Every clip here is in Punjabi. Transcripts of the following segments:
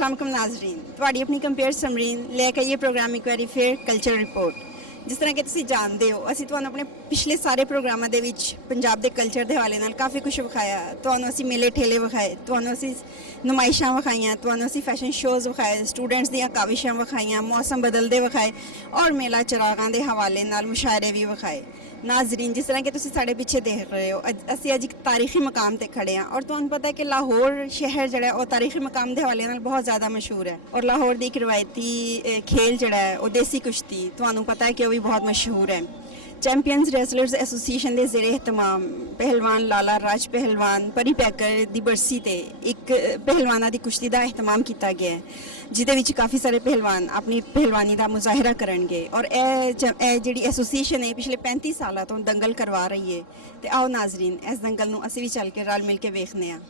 अस्सलाम वालेकुम नाज़रीन, ਤੁਹਾਡੀ ਆਪਣੀ ਕੰਪੇਅਰ ਸਮਰੀਨ ਲੈ ਕੇ ਇਹ ਪ੍ਰੋਗਰਾਮ ਇੱਕ ਵਾਰੀ ਫਿਰ ਕਲਚਰ ਰਿਪੋਰਟ। ਜਿਸ ਤਰ੍ਹਾਂ ਕਿ ਤੁਸੀਂ ਜਾਣਦੇ ਹੋ, ਅਸੀਂ ਤੁਹਾਨੂੰ ਆਪਣੇ ਪਿਛਲੇ ਸਾਰੇ ਪ੍ਰੋਗਰਾਮਾਂ ਦੇ ਵਿੱਚ ਪੰਜਾਬ ਦੇ ਕਲਚਰ ਦੇ ਹਵਾਲੇ ਨਾਲ ਕਾਫੀ ਕੁਝ ਵਿਖਾਇਆ। ਤੁਹਾਨੂੰ ਅਸੀਂ ਮੇਲੇ ਠੇਲੇ ਵਿਖਾਏ, ਤੁਹਾਨੂੰ ਅਸੀਂ ਨੁਮਾਇਸ਼ਾਂ ਵਿਖਾਈਆਂ, ਤੁਹਾਨੂੰ ਅਸੀਂ ਫੈਸ਼ਨ ਸ਼ੋਜ਼ ਵਿਖਾਏ, ਸਟੂਡੈਂਟਸ ਦੀਆਂ ਕਾਵਿਸ਼ਾਂ ਵਿਖਾਈਆਂ, ਮੌਸਮ ਬਦਲਦੇ ਵਿਖਾਏ ਔਰ ਮੇਲਾ ਚਰਾਗਾਂ ਦੇ ਹਵਾਲੇ ਨਾਲ ਮੁਸ਼ਾਇਰੇ ਵੀ ਵਿਖਾਏ। ਨਾਜ਼ਰੀਨ, ਜਿਸ ਤਰ੍ਹਾਂ ਕਿ ਤੁਸੀਂ ਸਾਡੇ ਪਿੱਛੇ ਦੇਖ ਰਹੇ ਹੋ, ਅਸੀਂ ਅੱਜ ਇੱਕ ਤਾਰੀਖੀ ਮਕਾਮ ਤੇ ਖੜੇ ਹਾਂ ਔਰ ਤੁਹਾਨੂੰ ਪਤਾ ਹੈ ਕਿ ਲਾਹੌਰ ਸ਼ਹਿਰ ਜਿਹੜਾ ਉਹ ਤਾਰੀਖੀ ਮਕਾਮ ਦੇ ਹਵਾਲੇ ਨਾਲ ਬਹੁਤ ਜ਼ਿਆਦਾ ਮਸ਼ਹੂਰ ਹੈ ਔਰ ਲਾਹੌਰ ਦੀ ਇੱਕ ਰਵਾਇਤੀ ਖੇਲ ਜਿਹੜਾ ਹੈ ਉਹ ਦੇਸੀ ਕੁਸ਼ਤੀ, ਤੁਹਾਨੂੰ ਪਤਾ ਹੈ ਕਿ ਉਹ ਵੀ ਬਹੁਤ ਮਸ਼ਹੂਰ ਹੈ। ਚੈਂਪੀਅਨਸ ਰੈਸਲਰਸ ਐਸੋਸੀਏਸ਼ਨ ਦੇ ਜ਼ੇਰੇ ਇਹਤਮਾਮ ਪਹਿਲਵਾਨ ਲਾਲਾ ਰਾਜ ਪਹਿਲਵਾਨ ਪਰੀ ਪੈਕਰ ਦੀ ਬਰਸੀ ਤੇ ਇੱਕ ਪਹਿਲਵਾਨਾਂ ਦੀ ਕੁਸ਼ਤੀ ਦਾ ਇਹਤਮਾਮ ਕੀਤਾ ਗਿਆ ਹੈ, ਜਿਹਦੇ ਵਿੱਚ ਕਾਫੀ ਸਾਰੇ ਪਹਿਲਵਾਨ ਆਪਣੀ ਪਹਿਲਵਾਨੀ ਦਾ ਮੁਜ਼ਾਹਿਰਾ ਕਰਨਗੇ ਔਰ ਇਹ ਜਿਹੜੀ ਐਸੋਸੀਏਸ਼ਨ ਹੈ ਪਿਛਲੇ 35 ਸਾਲਾਂ ਤੋਂ ਦੰਗਲ ਕਰਵਾ ਰਹੀ ਹੈ। ਤੇ ਆਓ ਨਾਜ਼ਰੀਨ, ਇਸ ਦੰਗਲ ਨੂੰ ਅਸੀਂ ਵੀ ਚੱਲ ਕੇ ਰਲ ਮਿਲ ਕੇ ਵੇਖਦੇ ਹਾਂ।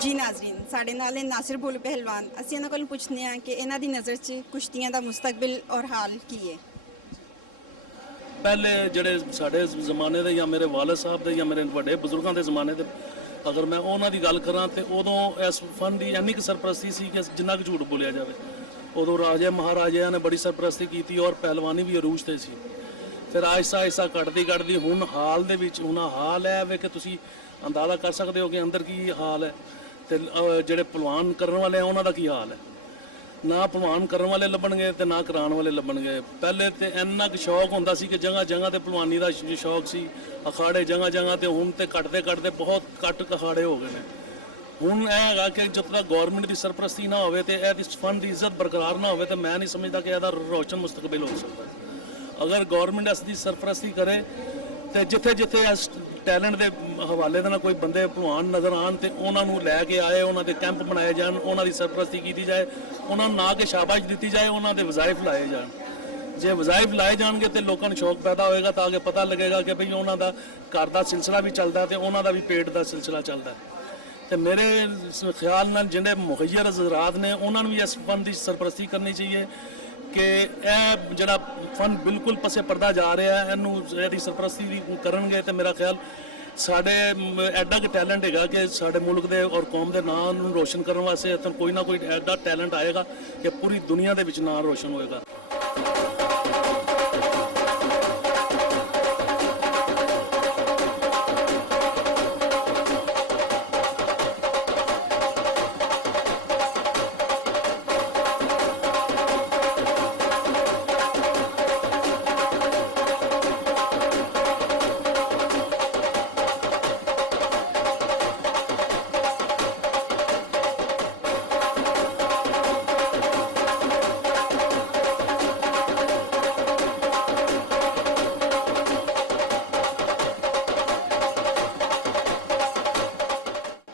ਜੀ ਨਾਜ਼ਰੀਨ, ਸਾਡੇ ਨਾਲ ਨੇ ਨਾਸਿਰ ਭੁੱਲਰ ਪਹਿਲਵਾਨ। ਅਸੀਂ ਇਹਨਾਂ ਕੋਲ ਪੁੱਛਦੇ ਹਾਂ ਕਿ ਇਹਨਾਂ ਦੀ ਨਜ਼ਰ 'ਚ ਕੁਸ਼ਤੀਆਂ ਦਾ ਮੁਸਤਕਬਲ ਔਰ ਹਾਲ ਕੀ ਹੈ। ਪਹਿਲੇ ਜਿਹੜੇ ਸਾਡੇ ਜ਼ਮਾਨੇ ਦੇ ਜਾਂ ਮੇਰੇ ਵਾਲਿਦ ਸਾਹਿਬ ਦੇ ਜਾਂ ਮੇਰੇ ਵੱਡੇ ਬਜ਼ੁਰਗਾਂ ਦੇ ਜ਼ਮਾਨੇ ਦੇ ਅਗਰ ਮੈਂ ਉਹਨਾਂ ਦੀ ਗੱਲ ਕਰਾਂ ਤੇ ਉਦੋਂ ਇਸ ਫਨ ਦੀ ਇੰਨੀ ਕੁ ਸਰਪ੍ਰਸਤੀ ਸੀ ਕਿ ਜਿੰਨਾ ਕੁ ਝੂਠ ਬੋਲਿਆ ਜਾਵੇ। ਉਦੋਂ ਰਾਜੇ ਮਹਾਰਾਜਿਆਂ ਨੇ ਬੜੀ ਸਰਪ੍ਰਸਤੀ ਕੀਤੀ ਔਰ ਪਹਿਲਵਾਨੀ ਵੀ ਅਰੂਜ 'ਤੇ ਸੀ। ਫਿਰ ਆਹਿਸਤਾ ਆਹਿਸਤਾ ਘਟਦੀ ਹੁਣ ਹਾਲ ਦੇ ਵਿੱਚ ਹੁਣ ਹਾਲ ਹੈ ਵੇ ਕਿ ਤੁਸੀਂ ਅੰਦਾਜ਼ਾ ਕਰ ਸਕਦੇ ਹੋ ਕਿ ਅੰਦਰ ਕੀ ਹਾਲ ਹੈ ਤੇ ਜਿਹੜੇ ਪਹਿਲਵਾਨ ਕਰਨ ਵਾਲੇ ਆ ਉਹਨਾਂ ਦਾ ਕੀ ਹਾਲ ਹੈ। ਨਾ ਪਹਿਲਵਾਨ ਕਰਨ ਵਾਲੇ ਲੱਭਣਗੇ ਤੇ ਨਾ ਕਰਾਉਣ ਵਾਲੇ ਲੱਭਣਗੇ। ਪਹਿਲੇ ਤੇ ਇੰਨਾ ਕੁ ਸ਼ੌਕ ਹੁੰਦਾ ਸੀ ਕਿ ਜਗ੍ਹਾ ਜਗ੍ਹਾ ਤੇ ਪਹਿਲਵਾਨੀ ਦਾ ਸ਼ੌਕ ਸੀ, ਅਖਾੜੇ ਜਗ੍ਹਾ ਜਗ੍ਹਾ ਤੇ। ਹੁਣ ਤੇ ਘਟਦੇ ਬਹੁਤ ਘੱਟ ਅਖਾੜੇ ਹੋ ਗਏ ਨੇ। ਹੁਣ ਇਹ ਹੈਗਾ ਕਿ ਜਦ ਤੱਕ ਗੌਰਮੈਂਟ ਦੀ ਸਰਪ੍ਰਸਤੀ ਨਾ ਹੋਵੇ ਤੇ ਇਹਦੀ ਫਨ ਦੀ ਇੱਜ਼ਤ ਬਰਕਰਾਰ ਨਾ ਹੋਵੇ ਤੇ ਮੈਂ ਨਹੀਂ ਸਮਝਦਾ ਕਿ ਇਹਦਾ ਰੋਸ਼ਨ ਮੁਸਤਕਬਲ ਹੋ ਸਕਦਾ। ਅਗਰ ਗੌਰਮੈਂਟ ਇਸ ਦੀ ਸਰਪ੍ਰਸਤੀ ਕਰੇ ਤੇ ਜਿੱਥੇ ਇਸ ਟੈਲੈਂਟ ਦੇ ਹਵਾਲੇ ਦੇ ਨਾਲ ਕੋਈ ਬੰਦੇ ਪਹਿਲਵਾਨ ਨਜ਼ਰ ਆਉਣ ਤੇ ਉਹਨਾਂ ਨੂੰ ਲੈ ਕੇ ਆਏ, ਉਹਨਾਂ ਦੇ ਕੈਂਪ ਬਣਾਏ ਜਾਣ, ਉਹਨਾਂ ਦੀ ਸਰਪ੍ਰਸਤੀ ਕੀਤੀ ਜਾਏ, ਉਹਨਾਂ ਨੂੰ ਨਾ ਕਿ ਸ਼ਾਬਾਸ਼ ਦਿੱਤੀ ਜਾਏ, ਉਹਨਾਂ ਦੇ ਵਜ਼ਾਇਫ ਲਾਏ ਜਾਣ। ਜੇ ਵਜ਼ਾਇਫ ਲਾਏ ਜਾਣਗੇ ਤੇ ਲੋਕਾਂ ਨੂੰ ਸ਼ੌਕ ਪੈਦਾ ਹੋਏਗਾ ਤਾਂ ਕਿ ਪਤਾ ਲੱਗੇਗਾ ਕਿ ਭਈ ਉਹਨਾਂ ਦਾ ਘਰ ਦਾ ਸਿਲਸਿਲਾ ਵੀ ਚੱਲਦਾ ਤੇ ਉਹਨਾਂ ਦਾ ਵੀ ਪੇਟ ਦਾ ਸਿਲਸਿਲਾ ਚੱਲਦਾ। ਤੇ ਮੇਰੇ ਖਿਆਲ ਨਾਲ ਜਿਹੜੇ ਮੁਖੱਯਰ ਹਜ਼ਰਾਤ ਨੇ ਉਹਨਾਂ ਨੂੰ ਵੀ ਇਸ ਫਨ ਦੀ ਸਰਪ੍ਰਸਤੀ ਕਰਨੀ ਚਾਹੀਏ ਕਿ ਇਹ ਜਿਹੜਾ ਫਨ ਬਿਲਕੁਲ ਪਸੇ ਪਰਦਾ ਜਾ ਰਿਹਾ ਇਹਨੂੰ ਇਹਦੀ ਸਰਪ੍ਰਸਤੀ ਵੀ ਕਰਨਗੇ ਤੇ ਮੇਰਾ ਖਿਆਲ ਸਾਡੇ ਐਡਾ ਕੁ ਟੈਲੈਂਟ ਹੈਗਾ ਕਿ ਸਾਡੇ ਮੁਲਕ ਦੇ ਔਰ ਕੌਮ ਦੇ ਨਾਂ ਨੂੰ ਰੋਸ਼ਨ ਕਰਨ ਵਾਸਤੇ ਇੱਥੇ ਕੋਈ ਨਾ ਕੋਈ ਐਡਾ ਟੈਲੈਂਟ ਆਏਗਾ ਕਿ ਪੂਰੀ ਦੁਨੀਆ ਦੇ ਵਿੱਚ ਨਾਂ ਰੋਸ਼ਨ ਹੋਏਗਾ।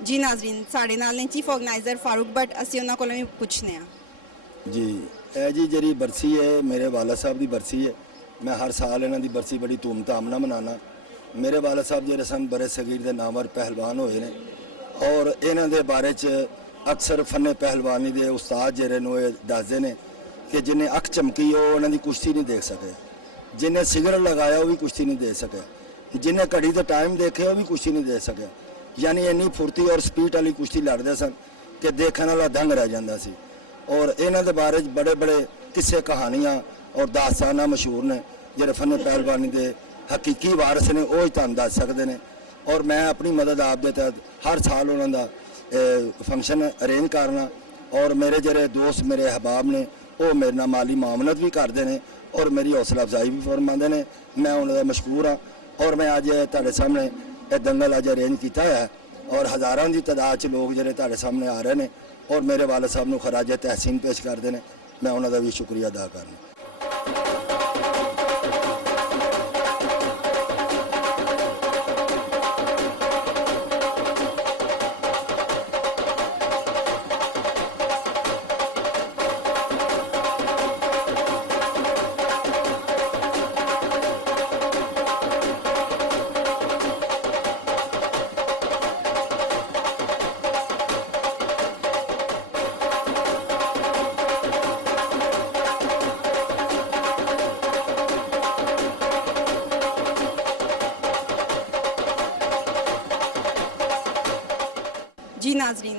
ਜੀ ਨਾਜ਼ਰੀਨ, ਸਾਡੇ ਨਾਲ ਨੇ ਚੀਫ ਆਰਗੇਨਾਈਜ਼ਰ ਫਾਰੂਕ ਭੱਟ। ਅਸੀਂ ਉਹਨਾਂ ਕੋਲੋਂ ਵੀ ਪੁੱਛਦੇ ਹਾਂ। ਜੀ ਇਹ ਜੀ ਜਿਹੜੀ ਬਰਸੀ ਹੈ ਮੇਰੇ ਵਾਲਾ ਸਾਹਿਬ ਦੀ ਬਰਸੀ ਹੈ। ਮੈਂ ਹਰ ਸਾਲ ਇਹਨਾਂ ਦੀ ਬਰਸੀ ਬੜੀ ਧੂਮਧਾਮ ਨਾਲ ਮਨਾਉਣਾ। ਮੇਰੇ ਵਾਲਾ ਸਾਹਿਬ ਜਿਹੜੇ ਸਨ ਬਰੇ ਸਗੀਰ ਦੇ ਨਾਮਵਰ ਪਹਿਲਵਾਨ ਹੋਏ ਨੇ ਔਰ ਇਹਨਾਂ ਦੇ ਬਾਰੇ 'ਚ ਅਕਸਰ ਫਨ ਪਹਿਲਵਾਨੀ ਦੇ ਉਸਤਾਦ ਜਿਹੜੇ ਨੂੰ ਇਹ ਦੱਸਦੇ ਨੇ ਕਿ ਜਿਹਨੇ ਅੱਖ ਚਮਕੀ ਉਹ ਉਹਨਾਂ ਦੀ ਕੁਸ਼ਤੀ ਨਹੀਂ ਦੇਖ ਸਕੇ, ਜਿਹਨੇ ਸਿਗਰਟ ਲਗਾਇਆ ਉਹ ਵੀ ਕੁਸ਼ਤੀ ਨਹੀਂ ਦੇ ਸਕੇ, ਜਿਹਨੇ ਘੜੀ ਦਾ ਟਾਈਮ ਦੇਖਿਆ ਉਹ ਵੀ ਕੁਸ਼ਤੀ ਨਹੀਂ ਦੇ ਸਕਿਆ। ਯਾਨੀ ਇੰਨੀ ਫੁਰਤੀ ਔਰ ਸਪੀਡ ਵਾਲੀ ਕੁਸ਼ਤੀ ਲੜਦੇ ਸਨ ਕਿ ਦੇਖਣ ਵਾਲਾ ਦੰਗ ਰਹਿ ਜਾਂਦਾ ਸੀ। ਔਰ ਇਹਨਾਂ ਦੇ ਬਾਰੇ ਬੜੇ ਕਿੱਸੇ ਕਹਾਣੀਆਂ ਔਰ ਦਾਸਤਾਨਾਂ ਮਸ਼ਹੂਰ ਨੇ ਜਿਹੜੇ ਫਨ ਪਹਿਲਵਾਨੀ ਦੇ ਹਕੀਕੀ ਵਾਰਿਸ ਨੇ ਉਹ ਹੀ ਤੁਹਾਨੂੰ ਦੱਸ ਸਕਦੇ ਨੇ। ਔਰ ਮੈਂ ਆਪਣੀ ਮਦਦ ਆਪ ਦੇ ਤਹਿਤ ਹਰ ਸਾਲ ਉਹਨਾਂ ਦਾ ਫੰਕਸ਼ਨ ਅਰੇਂਜ ਕਰਨਾ ਔਰ ਮੇਰੇ ਜਿਹੜੇ ਦੋਸਤ ਮੇਰੇ ਅਹਿਬਾਬ ਨੇ ਉਹ ਮੇਰੇ ਨਾਲ ਮਾਲੀ ਮਾਮਲਤ ਵੀ ਕਰਦੇ ਨੇ ਔਰ ਮੇਰੀ ਹੌਸਲਾ ਅਫਜ਼ਾਈ ਵੀ ਫਰਮਾਉਂਦੇ ਨੇ। ਮੈਂ ਉਹਨਾਂ ਦਾ ਮਸ਼ਕੂਰ ਹਾਂ ਔਰ ਮੈਂ ਅੱਜ ਤੁਹਾਡੇ ਸਾਹਮਣੇ ਇਹ ਦੰਗਲ ਅੱਜ ਅਰੇਂਜ ਕੀਤਾ ਹੈ ਔਰ ਹਜ਼ਾਰਾਂ ਦੀ ਤਾਦਾਦ 'ਚ ਲੋਕ ਜਿਹੜੇ ਤੁਹਾਡੇ ਸਾਹਮਣੇ ਆ ਰਹੇ ਨੇ ਔਰ ਮੇਰੇ ਵਾਲਿਦ ਸਾਹਿਬ ਨੂੰ ਖਰਾਜ ਤਹਿਸੀਨ ਪੇਸ਼ ਕਰਦੇ ਨੇ। ਮੈਂ ਉਹਨਾਂ ਦਾ ਵੀ ਸ਼ੁਕਰੀਆ ਅਦਾ ਕਰਨਾ।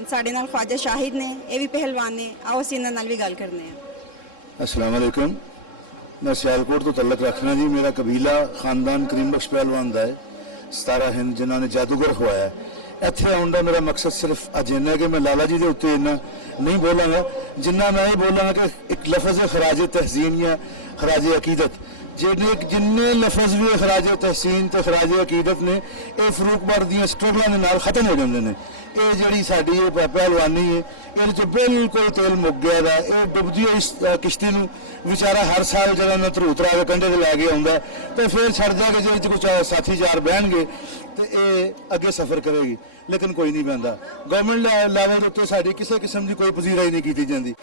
ਸਾਡੇ ਨਾਲ ਖਵਾਜਾ ਸ਼ਾਹਿਦ ਨੇ, ਇਹ ਵੀ ਪਹਿਲਵਾਨ ਨੇ। ਆਓ ਅਸੀਂ ਇਹਨਾਂ ਨਾਲ ਵੀ ਗੱਲ ਕਰਨੇ ਆ। अस्सलाम वालेकुम। मैं सियालकोट तो तल्लक रखना जी। मेरा कबीला खानदान करीम बख्श पहलवान का है, 17 हिंद जिन्होंने जादूगर खवाया है। ਇੱਥੇ ਆਉਣ ਦਾ ਮੇਰਾ ਮਕਸਦ ਸਿਰਫ ਅੱਜ ਇੰਨਾ ਕਿ ਮੈਂ ਲਾਲਾ ਜੀ ਦੇ ਉੱਤੇ ਇੰਨਾ ਨਹੀਂ ਬੋਲਾਂਗਾ ਜਿੰਨਾ ਮੈਂ ਇਹ ਬੋਲਾਂਗਾ ਕਿ ਇੱਕ ਲਫ਼ਜ਼ ਹੈ ਖਰਾਜ ਤਹਿਸੀਨ ਜਾਂ ਖਰਾਜ ਅਕੀਦਤ। ਜਿੰਨੇ ਲਫ਼ਜ਼ ਵੀ ਖਰਾਜ ਤਹਿਸੀਨ ਤੇ ਖਰਾਜ ਅਕੀਦਤ ਨੇ ਇਹ ਫਰੂਕਬਾਰ ਦੀਆਂ ਸਟਰਗਲਾਂ ਦੇ ਨਾਲ ਖਤਮ ਹੋ ਜਾਂਦੇ ਨੇ। ਇਹ ਜਿਹੜੀ ਸਾਡੀ ਇਹ ਪਹਿਲਵਾਨੀ ਹੈ ਇਹਦੇ 'ਚ ਬਿਲਕੁਲ ਤੇਲ ਮੁੱਕ ਗਿਆ ਦਾ। ਇਹ ਡੁੱਬਦੀ ਹੋਈ ਕਿਸ਼ਤੀ ਨੂੰ ਵਿਚਾਰਾ ਹਰ ਸਾਲ ਜਦੋਂ ਨਾ ਧਰੂਤਰਾ ਦੇ ਕੰਢੇ ਤੇ ਲੈ ਕੇ ਆਉਂਦਾ ਤੇ ਫਿਰ ਛੱਡ ਜਾ ਕੇ ਜੇ ਕੁਝ ਸਾਥੀ ਚਾਰ ਬਹਿਣਗੇ ਤੇ ਇਹ ਅੱਗੇ ਸਫ਼ਰ ਕਰੇਗੀ, ਲੇਕਿਨ ਕੋਈ ਨਹੀਂ ਬਹਿੰਦਾ। ਗਵਰਨਮੈਂਟ ਲੈਵਲ ਦੇ ਉੱਤੇ ਸਾਡੀ ਕਿਸੇ ਕਿਸਮ ਦੀ ਕੋਈ ਪਜ਼ੀਰਾਈ ਨਹੀਂ ਕੀਤੀ ਜਾਂਦੀ।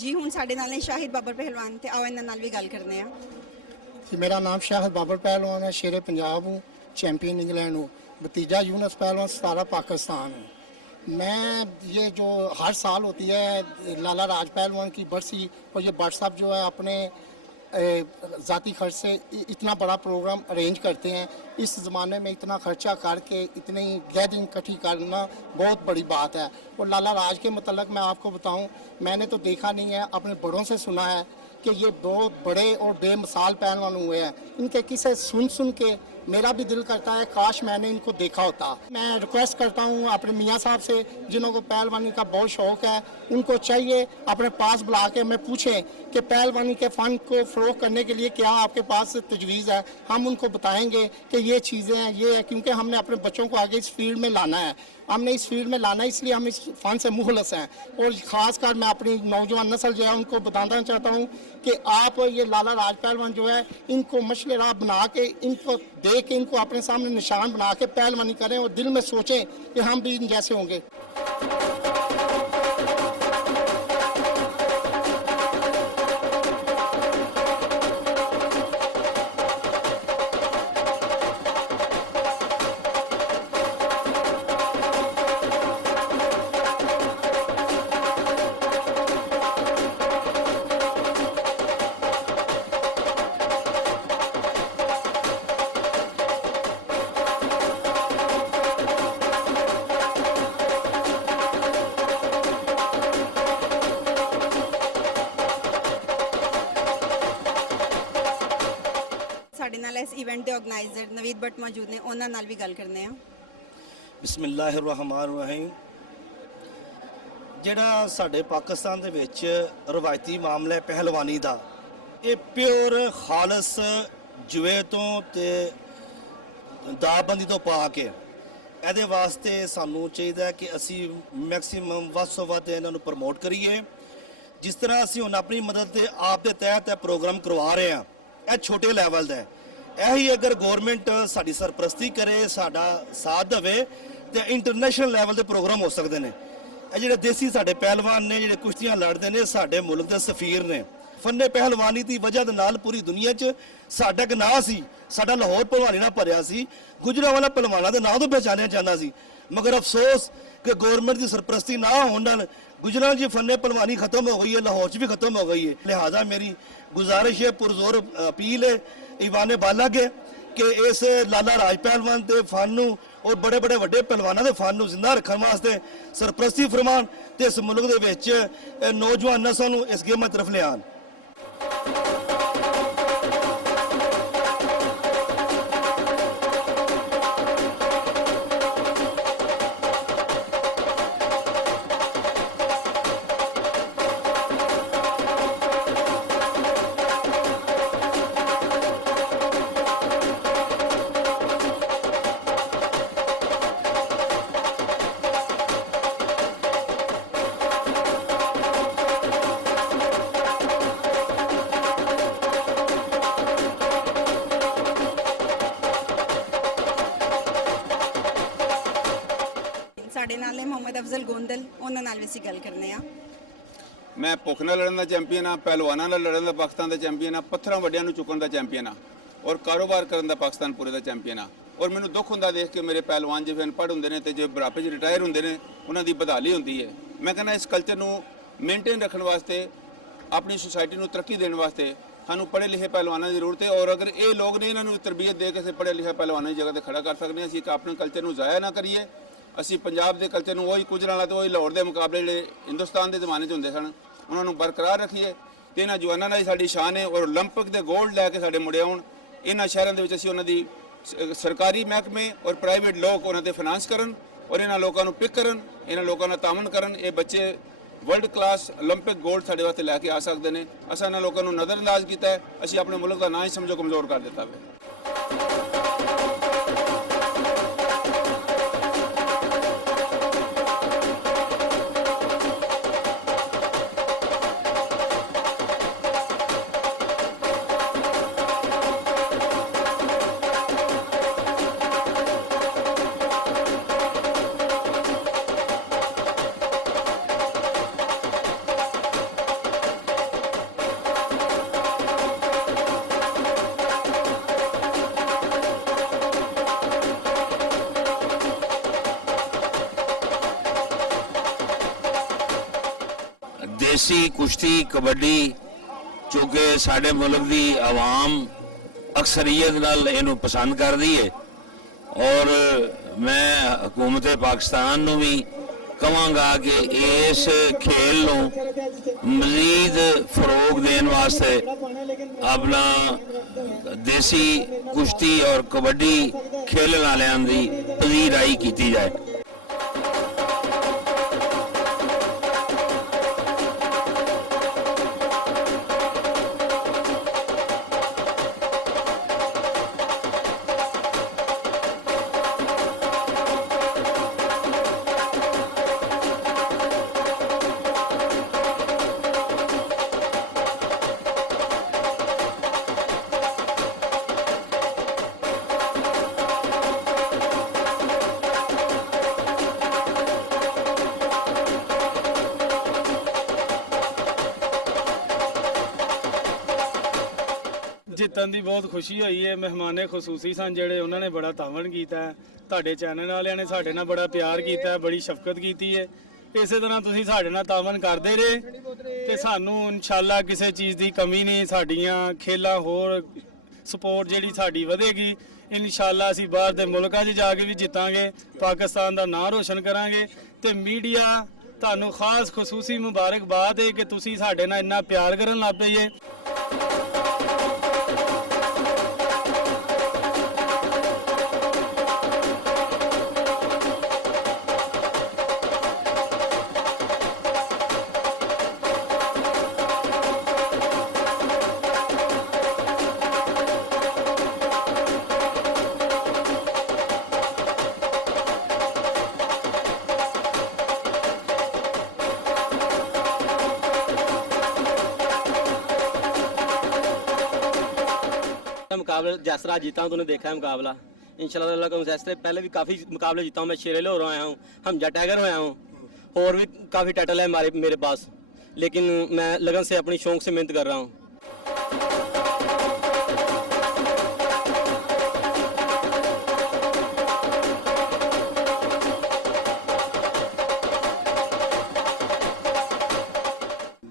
ਜੀ ਹੁਣ ਸਾਡੇ ਨਾਲ ਨੇ ਸ਼ਾਹਿਦ ਬਾਬਰ ਪਹਿਲਵਾਨ, ਤੇ ਆਓ ਇਹਨਾਂ ਨਾਲ ਵੀ ਗੱਲ ਕਰਨੇ ਆ। जी मेरा नाम शाहिद बाबर पहलवान है, शेर पंजाब हूँ, चैम्पियन इंग्लैंड हूँ, भतीजा यूनस पहलवान 17 पाकिस्तान हूँ। मैं ये जो हर साल होती है लाला राज पहलवान की बरसी, और ये बट साहब जो है अपने ज़ाती खर्च से इतना बड़ा प्रोग्राम अरेंज करते हैं। इस ज़माने में इतना खर्चा करके इतनी गैदरिंग इकट्ठी करना बहुत बड़ी बात है। और लाला राज के मतलब मैं आपको बताऊं, मैंने तो देखा नहीं है, अपने बड़ों से सुना है कि ये बहुत बड़े और बेमिसाल पहलवान हुए हैं। इनके किस्से सुन के मेरा भी दिल करता है काश मैंने इनको देखा होता। मैं रिक्वेस्ट करता हूँ अपने मियाँ साहब से, जिन्हों को पहलवानी का बहुत शौक़ है, उनको चाहिए अपने पास बुला के मैं पूछें कि पहलवानी के फ़न को फ़रोग़ करने के लिए क्या आपके पास तजवीज़ है। हम उनको बताएंगे कि ये चीज़ें हैं, ये है, क्योंकि हमने अपने बच्चों को आगे इस फील्ड में लाना है। हमने इस फील्ड में लाना है, इसलिए हम इस फ़न से मुखलस हैं। और ख़ासकर मैं अपनी नौजवान नस्ल जो है उनको बताना चाहता हूँ कि आप ये लाला राज पहलवान जो है इनको मशले राह बना के, इनको देख के, इनको अपने सामने निशान बना के पहलवानी करें और दिल में सोचें कि हम भी इन जैसे होंगे। ਸਾਡੇ ਨਾਲ ਇਸ ਇਵੈਂਟ ਦੇ ਆਰਗੇਨਾਈਜ਼ਰ ਨਵੀਦ ਭੱਟ ਮੌਜੂਦ ਨੇ, ਉਹਨਾਂ ਨਾਲ ਵੀ ਗੱਲ ਕਰਨੇ ਆ। ਬਿਸਮਿਲ੍ਲਾਹਿਰਰਹਿਮਾਨਿਰਰਹੀਮ। ਜਿਹੜਾ ਸਾਡੇ ਪਾਕਿਸਤਾਨ ਦੇ ਵਿੱਚ ਰਵਾਇਤੀ ਮਾਮਲਾ ਹੈ ਪਹਿਲਵਾਨੀ ਦਾ, ਇਹ ਪਿਓਰ ਖਾਲਸ ਜੂਏ ਤੋਂ ਤੇ ਦਾਬੰਦੀ ਤੋਂ ਪਾ ਕੇ ਇਹਦੇ ਵਾਸਤੇ ਸਾਨੂੰ ਚਾਹੀਦਾ ਹੈ ਕਿ ਅਸੀਂ ਮੈਕਸਿਮਮ ਵੱਧ ਤੋਂ ਵੱਧ ਇਹਨਾਂ ਨੂੰ ਪ੍ਰਮੋਟ ਕਰੀਏ। ਜਿਸ ਤਰ੍ਹਾਂ ਅਸੀਂ ਹੁਣ ਆਪਣੀ ਮਦਦ ਤੇ ਆਪ ਦੇ ਤਹਿਤ ਇਹ ਪ੍ਰੋਗਰਾਮ ਕਰਵਾ ਰਹੇ ਹਾਂ, ਇਹ ਛੋਟੇ ਲੈਵਲ ਦਾ ਹੈ। ਇਹੀ ਅਗਰ ਗਵਰਨਮੈਂਟ ਸਾਡੀ ਸਰਪ੍ਰਸਤੀ ਕਰੇ, ਸਾਡਾ ਸਾਥ ਦੇਵੇ, ਤੇ ਇੰਟਰਨੈਸ਼ਨਲ ਲੈਵਲ ਦੇ ਪ੍ਰੋਗਰਾਮ ਹੋ ਸਕਦੇ ਨੇ। ਇਹ ਜਿਹੜੇ ਦੇਸੀ ਸਾਡੇ ਪਹਿਲਵਾਨ ਨੇ, ਜਿਹੜੇ ਕੁਸ਼ਤੀਆਂ ਲੜਦੇ ਨੇ, ਸਾਡੇ ਮੁਲਕ ਦੇ ਸਫੀਰ ਨੇ। ਫੰਨੇ ਪਹਿਲਵਾਨੀ ਦੀ ਵਜ੍ਹਾ ਦੇ ਨਾਲ ਪੂਰੀ ਦੁਨੀਆ 'ਚ ਸਾਡਾ ਇੱਕ ਨਾਂ ਸੀ, ਸਾਡਾ ਲਾਹੌਰ ਪਹਿਲਵਾਨੀ ਨਾਲ ਭਰਿਆ ਸੀ, ਗੁਜਰਾਂਵਾਲਾ ਪਹਿਲਵਾਨਾਂ ਦੇ ਨਾਂ ਤੋਂ ਪਹਿਚਾਣਿਆ ਜਾਂਦਾ ਸੀ। ਮਗਰ ਅਫਸੋਸ ਕਿ ਗਵਰਨਮੈਂਟ ਦੀ ਸਰਪ੍ਰਸਤੀ ਨਾ ਹੋਣ ਨਾਲ ਗੁਜਰਾਂ 'ਚ ਫੰਨੇ ਪਹਿਲਵਾਨੀ ਖਤਮ ਹੋ ਗਈ ਹੈ, ਲਾਹੌਰ 'ਚ ਵੀ ਖਤਮ ਹੋ ਗਈ ਹੈ। ਲਿਹਾਜ਼ਾ ਮੇਰੀ ਗੁਜ਼ਾਰਿਸ਼ ਹੈ, ਪੁਰਜ਼ੋਰ ਅਪੀਲ ਹੈ ਈਵਾਨ ਬਾਲਗ ਹੈ ਕਿ ਇਸ ਲਾਲਾ ਰਾਜ ਪਹਿਲਵਾਨ ਦੇ ਫਨ ਨੂੰ ਔਰ ਬੜੇ ਬੜੇ ਵੱਡੇ ਪਹਿਲਵਾਨਾਂ ਦੇ ਫਨ ਨੂੰ ਜ਼ਿੰਦਾ ਰੱਖਣ ਵਾਸਤੇ ਸਰਪ੍ਰਸਤੀ ਫਰਮਾਨ ਤੇ ਇਸ ਮੁਲਕ ਦੇ ਵਿੱਚ ਨੌਜਵਾਨ ਨਸਲ ਨੂੰ ਇਸ ਗੇਮਾਂ ਤਰਫ ਲਿਆਉਣ। ਸਾਡੇ ਨਾਲ ਨੇ ਮੁਹੰਮਦ ਅਫਜ਼ਲ ਗੋਂਦਲ, ਉਹਨਾਂ ਨਾਲ ਵੀ ਅਸੀਂ ਗੱਲ ਕਰਨੇ ਆ। ਮੈਂ ਭੁੱਖ ਨਾਲ ਲੜਨ ਦਾ ਚੈਂਪੀਅਨ ਆ, ਪਹਿਲਵਾਨਾਂ ਨਾਲ ਲੜਨ ਦਾ ਪਾਕਿਸਤਾਨ ਦਾ ਚੈਂਪੀਅਨ ਆ, ਪੱਥਰਾਂ ਵੱਡਿਆਂ ਨੂੰ ਚੁੱਕਣ ਦਾ ਚੈਂਪੀਅਨ ਆ, ਔਰ ਕਾਰੋਬਾਰ ਕਰਨ ਦਾ ਪਾਕਿਸਤਾਨ ਪੂਰੇ ਦਾ ਚੈਂਪੀਅਨ ਆ। ਔਰ ਮੈਨੂੰ ਦੁੱਖ ਹੁੰਦਾ ਦੇਖ ਕੇ ਮੇਰੇ ਪਹਿਲਵਾਨ ਜਿਵੇਂ ਅਨਪੜ੍ਹ ਹੁੰਦੇ ਨੇ ਤੇ ਜੇ ਬੁਢਾਪੇ 'ਚ ਰਿਟਾਇਰ ਹੁੰਦੇ ਨੇ, ਉਹਨਾਂ ਦੀ ਬਦਹਾਲੀ ਹੁੰਦੀ ਹੈ। ਮੈਂ ਕਹਿੰਦਾ ਇਸ ਕਲਚਰ ਨੂੰ ਮੇਨਟੇਨ ਰੱਖਣ ਵਾਸਤੇ, ਆਪਣੀ ਸੁਸਾਇਟੀ ਨੂੰ ਤਰੱਕੀ ਦੇਣ ਵਾਸਤੇ ਸਾਨੂੰ ਪੜ੍ਹੇ ਲਿਖੇ ਪਹਿਲਵਾਨਾਂ ਦੀ ਜ਼ਰੂਰਤ ਹੈ। ਔਰ ਅਗਰ ਇਹ ਲੋਕ ਨੇ ਇਹਨਾਂ ਨੂੰ ਤਰਬੀਅਤ ਦੇ ਕੇ ਅਸੀਂ ਪੜ੍ਹੇ ਲਿਖੇ ਪਹਿਲਵਾਨਾਂ ਦੀ ਜਗ੍ਹਾ ਤੇ ਖੜਾ ਕਰ ਸਕਦੇ ਹਾਂ। ਅਸੀਂ ਆਪਣੇ ਕਲਚਰ ਨੂੰ ਜ਼ਾਇਆ ਨਾ ਕਰੀਏ। ਅਸੀਂ ਪੰਜਾਬ ਦੇ ਕਲਚਰ ਨੂੰ ਉਹੀ ਕੁਝ ਨਾਲ ਤੇ ਉਹੀ ਲਾਹੌਰ ਦੇ ਮੁਕਾਬਲੇ ਜਿਹੜੇ ਹਿੰਦੁਸਤਾਨ ਦੇ ਜ਼ਮਾਨੇ 'ਚ ਹੁੰਦੇ ਸਨ, ਉਹਨਾਂ ਨੂੰ ਬਰਕਰਾਰ ਰੱਖੀਏ। ਤੇ ਇਹਨਾਂ ਜਵਾਨਾਂ ਨਾਲ ਹੀ ਸਾਡੀ ਸ਼ਾਨ ਹੈ। ਔਰ 올림픽 ਦੇ ਗੋਲਡ ਲੈ ਕੇ ਸਾਡੇ ਮੁੰਡੇ ਆਉਣ। ਇਹਨਾਂ ਸ਼ਹਿਰਾਂ ਦੇ ਵਿੱਚ ਅਸੀਂ ਉਹਨਾਂ ਦੀ ਸਰਕਾਰੀ ਮਹਿਕਮੇ ਔਰ ਪ੍ਰਾਈਵੇਟ ਲੋਕ ਉਹਨਾਂ ਤੇ ਫਾਈਨਾਂਸ ਕਰਨ ਔਰ ਇਹਨਾਂ ਲੋਕਾਂ ਨੂੰ ਪਿਕ ਕਰਨ, ਇਹਨਾਂ ਲੋਕਾਂ ਨਾਲ ਤਾਮਨ ਕਰਨ। ਇਹ ਬੱਚੇ ਵਰਲਡ ਕਲਾਸ 올림픽 ਗੋਲਡ ਸਾਡੇ ਵਾਸਤੇ ਲੈ ਕੇ ਆ ਸਕਦੇ ਨੇ। ਅਸਾਂ ਇਹਨਾਂ ਲੋਕਾਂ ਨੂੰ ਨਜ਼ਰਅੰਦਾਜ਼ ਕੀਤਾ ਹੈ। ਅਸੀਂ ਆਪਣੇ ਮੁਲਕ ਦਾ ਨਾਂ ਹੀ ਸਮਝੋ ਕਮਜ਼ੋਰ ਕਰ ਦਿੱਤਾ ਹੈ। ਦੇਸੀ ਕੁਸ਼ਤੀ ਕਬੱਡੀ ਚੂँकि ਸਾਡੇ ਮੁਲਕ ਦੀ ਆਵਾਮ ਅਕਸਰੀਅਤ ਨਾਲ ਇਹਨੂੰ ਪਸੰਦ ਕਰਦੀ ਹੈ ਔਰ ਮੈਂ ਹਕੂਮਤ ਪਾਕਿਸਤਾਨ ਨੂੰ ਵੀ ਕਹਾਂਗਾ ਕਿ ਇਸ ਖੇਲ ਨੂੰ ਮਜ਼ੀਦ ਫਰੋਗ ਦੇਣ ਵਾਸਤੇ ਆਪਣਾ ਦੇਸੀ ਕੁਸ਼ਤੀ ਔਰ ਕਬੱਡੀ ਖੇਲਣ ਵਾਲਿਆਂ ਦੀ ਪਜ਼ੀਰਾਈ ਕੀਤੀ ਜਾਏ। ਜਿੱਤਣ ਦੀ ਬਹੁਤ ਖੁਸ਼ੀ ਹੋਈ ਹੈ। ਮਹਿਮਾਨੇ ਖਸੂਸੀ ਸਨ ਜਿਹੜੇ, ਉਹਨਾਂ ਨੇ ਬੜਾ ਤਾਵਨ ਕੀਤਾ ਹੈ। ਤੁਹਾਡੇ ਚੈਨਲ ਵਾਲਿਆਂ ਨੇ ਸਾਡੇ ਨਾਲ ਬੜਾ ਪਿਆਰ ਕੀਤਾ ਹੈ, ਬੜੀ ਸ਼ਫਕਤ ਕੀਤੀ ਹੈ। ਇਸੇ ਤਰ੍ਹਾਂ ਤੁਸੀਂ ਸਾਡੇ ਨਾਲ ਤਾਵਨ ਕਰਦੇ ਰਹੇ ਤੇ ਸਾਨੂੰ ਇਨਸ਼ਾਅੱਲਾ ਕਿਸੇ ਚੀਜ਼ ਦੀ ਕਮੀ ਨਹੀਂ। ਸਾਡੀਆਂ ਖੇਲਾਂ ਹੋਰ ਸਪੋਰਟ ਜਿਹੜੀ ਸਾਡੀ ਵਧੇਗੀ। ਇਨਸ਼ਾਅੱਲਾ ਅਸੀਂ ਬਾਹਰ ਦੇ ਮੁਲਕਾਂ 'ਚ ਜਾ ਕੇ ਵੀ ਜਿੱਤਾਂਗੇ, ਪਾਕਿਸਤਾਨ ਦਾ ਨਾਂ ਰੋਸ਼ਨ ਕਰਾਂਗੇ। ਤੇ ਮੀਡੀਆ ਤੁਹਾਨੂੰ ਖਾਸ ਖਸੂਸੀ ਮੁਬਾਰਕਬਾਦ ਹੈ ਕਿ ਤੁਸੀਂ ਸਾਡੇ ਨਾਲ ਇੰਨਾ ਪਿਆਰ ਕਰਨ ਲੱਗ ਪਏ ਜੇ। मुकाबला जिस तरह जीता हूँ, तूने देखा है मुकाबला। इंशाल्लाह का इस तरह पहले भी काफ़ी मुकाबले जीता हूँ। मैं शेरे लाहौर आया हूँ, हमजा टाइगर होया हूँ, और भी काफ़ी टाइटल है मेरे पास, लेकिन मैं लगन से अपनी शौक से मेहनत कर रहा हूँ।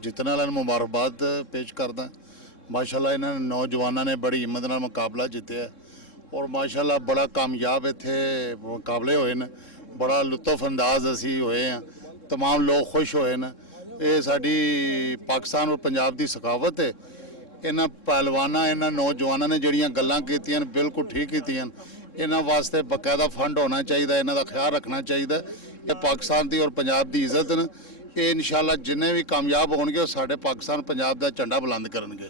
ਜਿੱਤਣ ਵਾਲਿਆਂ ਨੂੰ ਮੁਬਾਰਕਬਾਦ ਪੇਸ਼ ਕਰਦਾ। ਮਾਸ਼ਾਅੱਲਾ ਇਹਨਾਂ ਨੌਜਵਾਨਾਂ ਨੇ ਬੜੀ ਹਿੰਮਤ ਨਾਲ ਮੁਕਾਬਲਾ ਜਿੱਤਿਆ ਔਰ ਮਾਸ਼ਾਅੱਲਾ ਬੜਾ ਕਾਮਯਾਬ ਇੱਥੇ ਮੁਕਾਬਲੇ ਹੋਏ ਨੇ। ਬੜਾ ਲੁਤਫ ਅੰਦਾਜ਼ ਅਸੀਂ ਹੋਏ ਹਾਂ, तमाम ਲੋਕ ਖੁਸ਼ ਹੋਏ ਨੇ। ਇਹ ਸਾਡੀ ਪਾਕਿਸਤਾਨ ਔਰ ਪੰਜਾਬ ਦੀ ਸਖਾਵਤ ਹੈ। ਇਹਨਾਂ ਪਹਿਲਵਾਨਾਂ, ਇਹਨਾਂ ਨੌਜਵਾਨਾਂ ਨੇ ਜਿਹੜੀਆਂ ਗੱਲਾਂ ਕੀਤੀਆਂ ਬਿਲਕੁਲ ਠੀਕ ਕੀਤੀਆਂ। ਇਹਨਾਂ ਵਾਸਤੇ ਬਕਾਇਦਾ ਫੰਡ ਹੋਣਾ ਚਾਹੀਦਾ, ਇਹਨਾਂ ਦਾ ਖਿਆਲ ਰੱਖਣਾ ਚਾਹੀਦਾ। ਇਹ ਪਾਕਿਸਤਾਨ ਦੀ ਔਰ ਪੰਜਾਬ ਦੀ ਇੱਜ਼ਤ ਨੇ। ਇਹ ਇਨਸ਼ਾਅੱਲਾ ਜਿੰਨੇ ਵੀ ਕਾਮਯਾਬ ਹੋਣਗੇ ਉਹ ਸਾਡੇ ਪਾਕਿਸਤਾਨ ਪੰਜਾਬ ਦਾ ਝੰਡਾ ਬੁਲੰਦ ਕਰਨਗੇ।